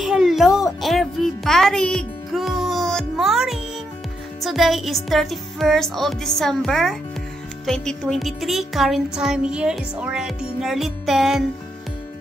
Hello everybody! Good morning! Today is 31st of December 2023. Current time here is already nearly 10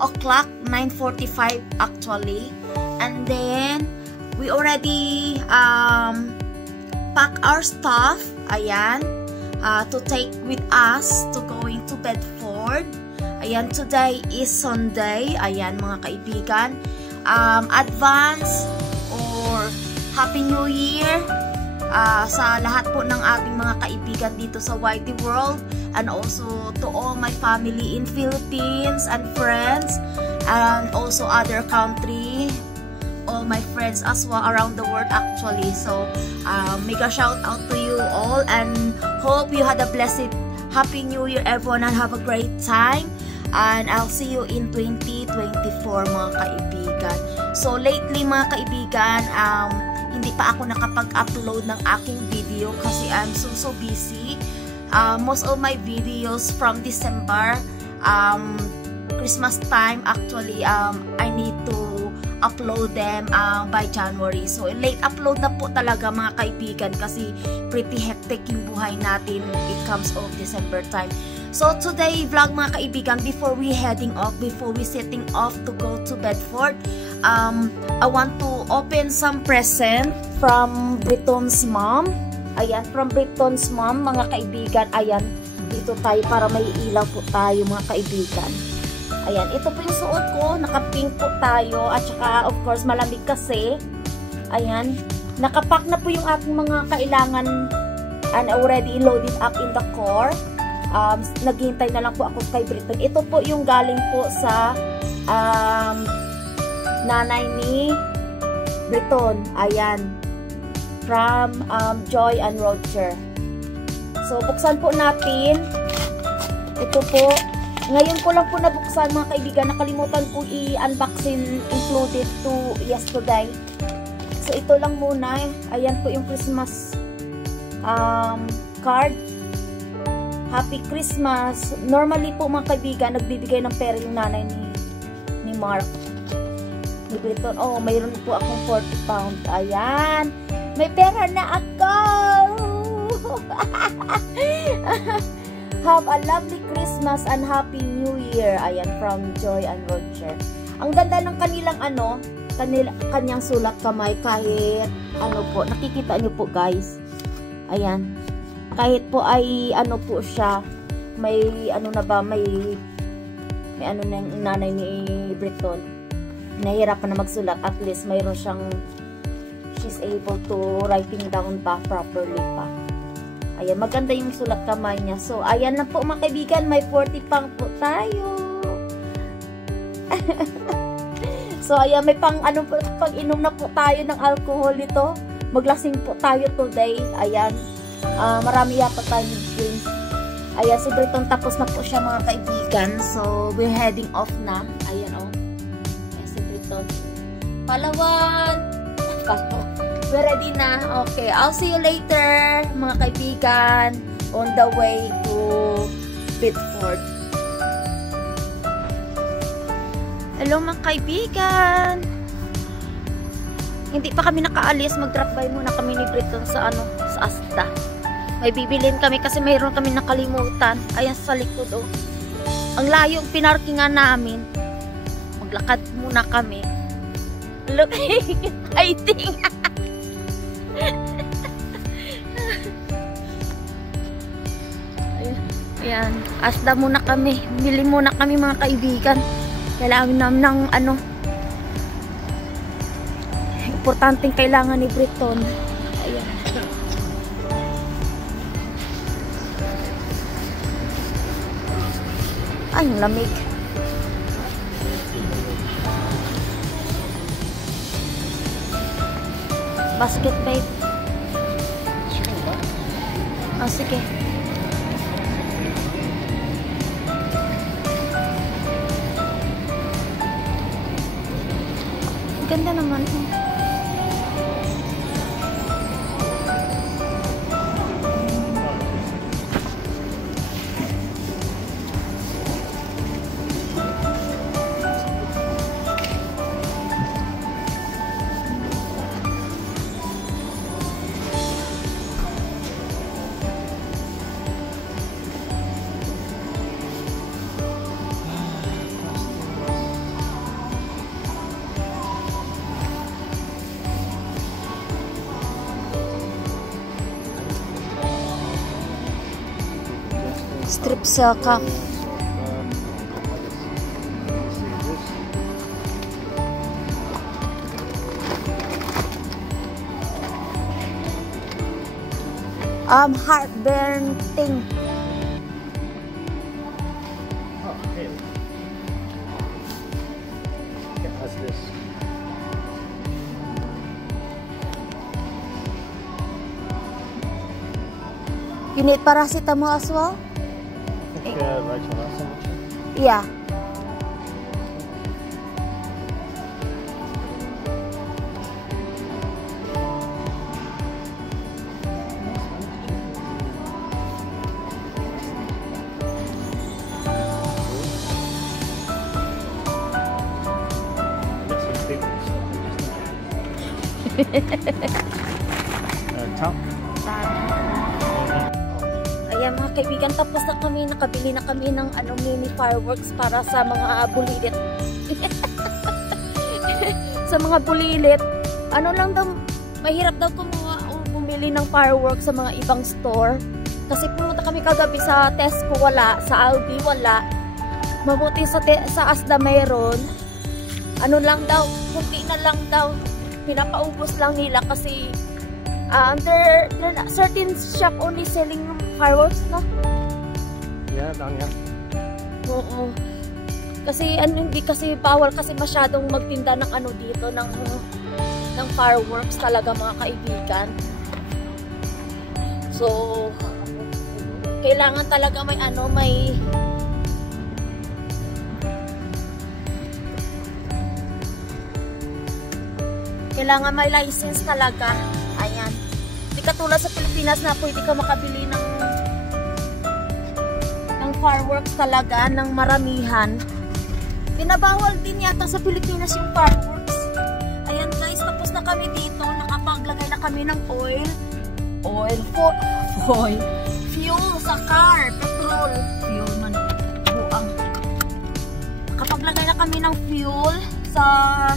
o'clock, 9:45 actually. And then we already pack our stuff, ayan, to take with us to going to Bedford. Ayan, today is Sunday. Ayan mga kaibigan. Advance or Happy New Year sa lahat po ng ating mga kaibigan dito sa Wide World, and also to all my family in Philippines and friends, and also other country, all my friends as well around the world actually. So mega shout out to you all, and hope you had a blessed Happy New Year everyone, and have a great time. And I'll see you in 2024 mga kaibigan. So lately mga kaibigan, hindi pa ako nakapag-upload ng aking video kasi I'm so busy. Most of my videos from December, Christmas time actually, I need to upload them by January. So late upload na po talaga mga kaibigan kasi pretty hectic yung buhay natin. It comes of December time. So today vlog mga kaibigan, before we heading off, before we setting off to go to Bedford, I want to open some present from Britton's mom. Ayan, from Britton's mom mga kaibigan. Ayan, dito tayo para may ilaw po tayo mga kaibigan. Ayan, ito po yung suot ko, naka-pink po tayo, at saka of course malamig kasi. Ayan, nakapack na po yung ating mga kailangan and already loaded up in the car. Naghihintay na lang po ako kay Britton. Ito po yung galing po sa nanay ni Britton. Ayan, from Joy and Roger. So buksan po natin. Ito po, ngayon ko lang po nabuksan mga kaibigan. Nakalimutan po i-unboxing, included to yesterday. So ito lang muna. Ayan po yung Christmas card. Happy Christmas. Normally po mga kaibigan, nagbibigay ng pera yung nanay ni Mark, ni Britton. Oh, mayroon po akong 40 pounds. Ayan, may pera na ako. Have a lovely Christmas and Happy New Year. Ayan, from Joy and Roger. Ang ganda ng kanilang kanyang sulat kamay, kahit ano po, nakikita nyo po guys. Ayan, kahit po ay ano po siya, may ano na ba, may ano na yung nanay ni Britton, nahihirapan na magsulat, at least mayroon siyang, she's able to writing down pa properly pa. Ayan, maganda yung sulat kamay niya. So ayan na po mga kaibigan, may 40 pang po tayo. So ayan, may pang ano, pag inom na po tayo ng alcohol nito, maglasing po tayo today. Ayan, marami yata tayong drinks. Ayan, si Britton tapos na po siya mga kaibigan. So we're heading off na. Ayan o. Ayan si Britton. Palawan. We're ready na. Okay, I'll see you later mga kaibigan on the way to Bedford. Hello mga kaibigan. Hindi pa kami nakaalis. Mag-drop by muna kami ni Britton sa ano, sa Asda. May bibilin kami kasi mayroon kami nakalimutan. Ayan sa likod oh. Ang layo yung pinarkingan namin. Maglakad muna kami. Look, I think. Ayan, Asda muna kami. Bili muna kami mga kaibigan. Kailangan namin ng ano, importanteng kailangan ni Britton. Ayan. Ay, yung lamig. Basket babe. Oh, sige. Ganda naman. Strip silka. Heartburn thing. Oh, hey. It has this. You need paracetamol as well? I think Rachel has some. Yeah. Top. Ayan mga kaibigan, tapos na kami, nakabili na kami ng mini fireworks para sa mga bulilit. Sa mga bulilit, lang daw, mahirap daw bumili ng fireworks sa mga ibang store. Kasi pumunta kami kagabi sa Tesco, wala, sa Aldi wala. Mabuti sa Asda mayroon. Lang daw, kunti na lang daw, pinapaubos lang nila kasi there certain shop only selling fireworks, no? Yeah, down here. Oo. Kasi hindi kasi bawal kasi masyadong magtinda ng dito ng fireworks talaga mga kaibigan. So kailangan talaga may kailangan may license talaga. Ayan. Hindi katulad sa Pilipinas na pwede ka makabili ng fireworks talaga, ng maramihan. Pinabawal din yata sa Pilipinas yung fireworks. Ayan guys, tapos na kami dito. Nakapaglagay na kami ng fuel sa car. Petrol. Fuel man. Buang. Nakapaglagay na kami ng fuel sa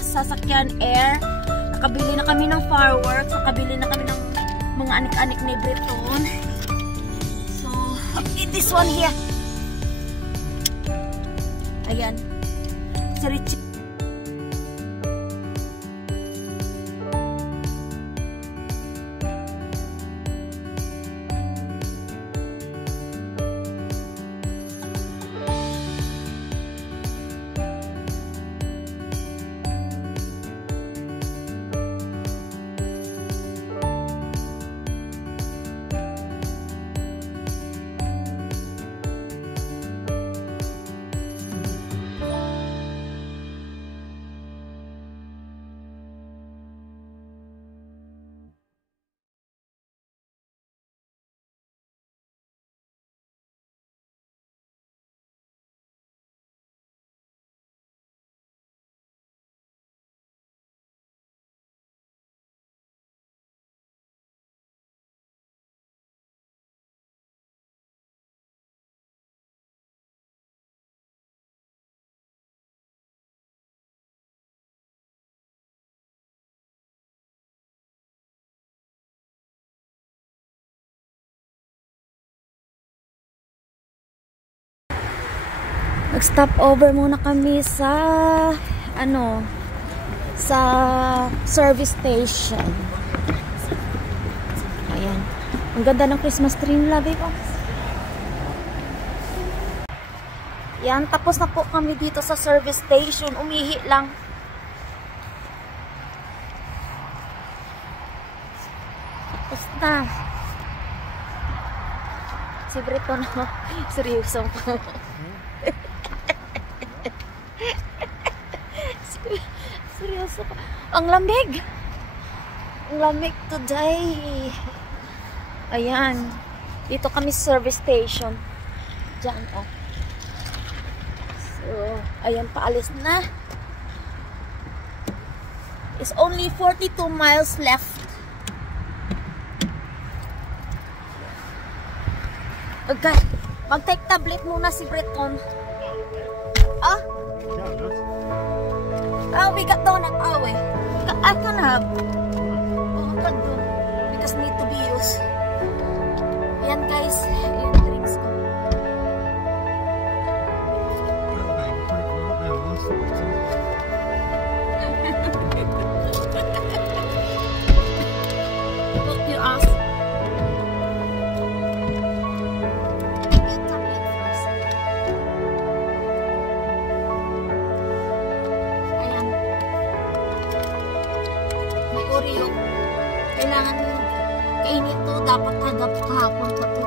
sasakyan air. Nakabili na kami ng fireworks, nakabili na kami ng mga anik-anik ni Breton. So, this one here. Ayan. Si Richie. Nag-stop over muna kami sa sa service station. Ayan. Ang ganda ng Christmas tree nila, babe. Yan, tapos na po kami dito sa service station. Umihi lang. Tapos na. Si Breton, seryoso po. Seryoso ko. Ang lamig. Ang lamig today. Ayan. Dito kami service station. Diyan, oh. So, ayan, paalis na. It's only 42 miles left. Okay. Mag-take tablet muna si Breton. Ah? We got donut away. I can have. Oh, I can do. Because need to be used. Ayan guys. Ayan drinks ko. kailangan kainin to. Dapat kahapon pa to.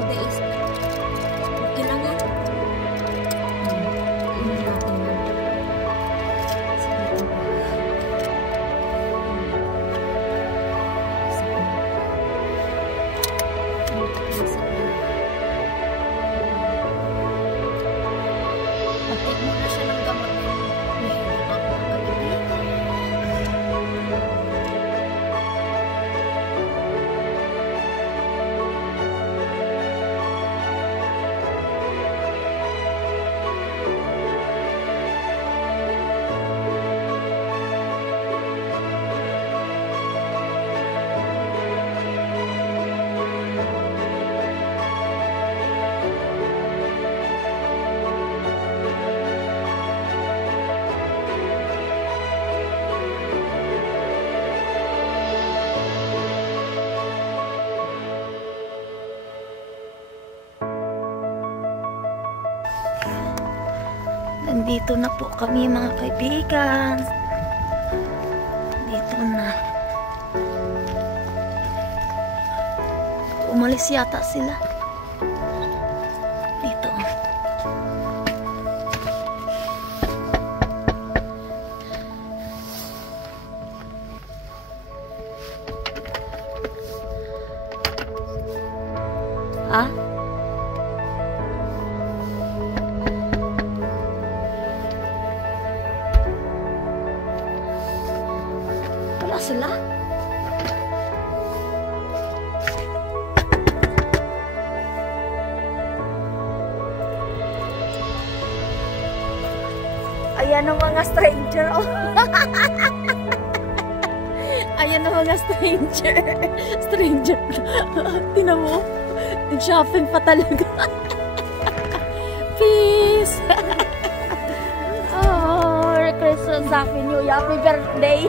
Today is okay lang yan. Kainin natin yan. Pag-take mo na siya ng gamot na yun. May ako ang kagabi. Nandito na po kami mga kaibigan. Dito na. Umalis yata sila. Dito. Ha? Wala sila? Ayan ang mga stranger. Oh. Ayan ang mga stranger. Stranger. Tinan mo. Nag-shopping pa talaga. Peace. Oh, Merry Christmas. Happy New Year. Happy birthday.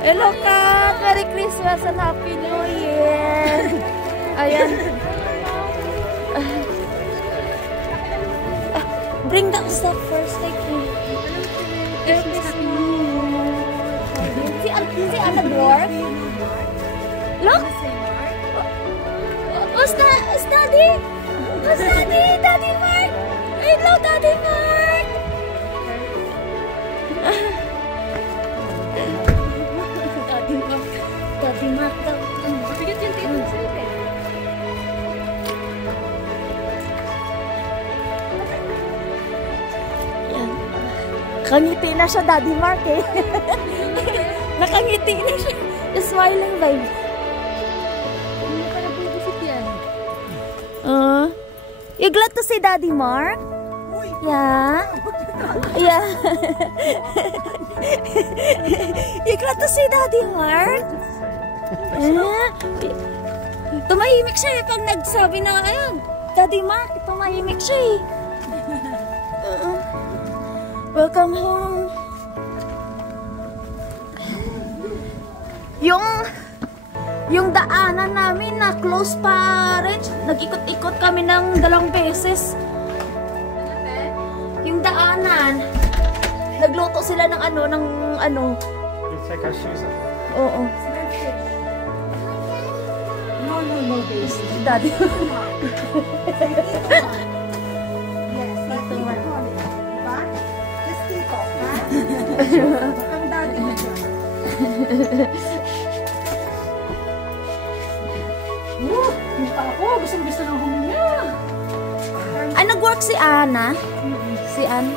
Hello, Kat. Merry Christmas and Happy New Year. Ayan. Bring the stuff first. Thank you. Si Anna Dwarf. Look. What's that? What's Daddy? What's Daddy? Daddy Mark. Hello, Daddy Mark. Daddy Mark. Daddy Mark. Mabigat yung tito sa'yo eh. Nakangiti na siya, Daddy Mark eh. Nakangiti na siya. Smiling vibe. Hindi ka na bubusit yan. You glad to see Daddy Mark? Yeah. Yeah. You glad to see Daddy Mark? Tumahimik siya eh pag nagsabi na, ayun, Daddy Mark, tumahimik siya eh. Welcome home. Yung daanan namin na close pa rin. Nag-ikot-ikot kami ng 2 beses. Yung daanan. Nagluto sila ng ano. You take our shoes off. Oo. No, baby. Daddy. Yes, dito man. Diba? Just dito, ha? Ang daddy mo dyan. Yung pa ako, gusto ng huminga. Ay, nag-work si Ana. Si Ann.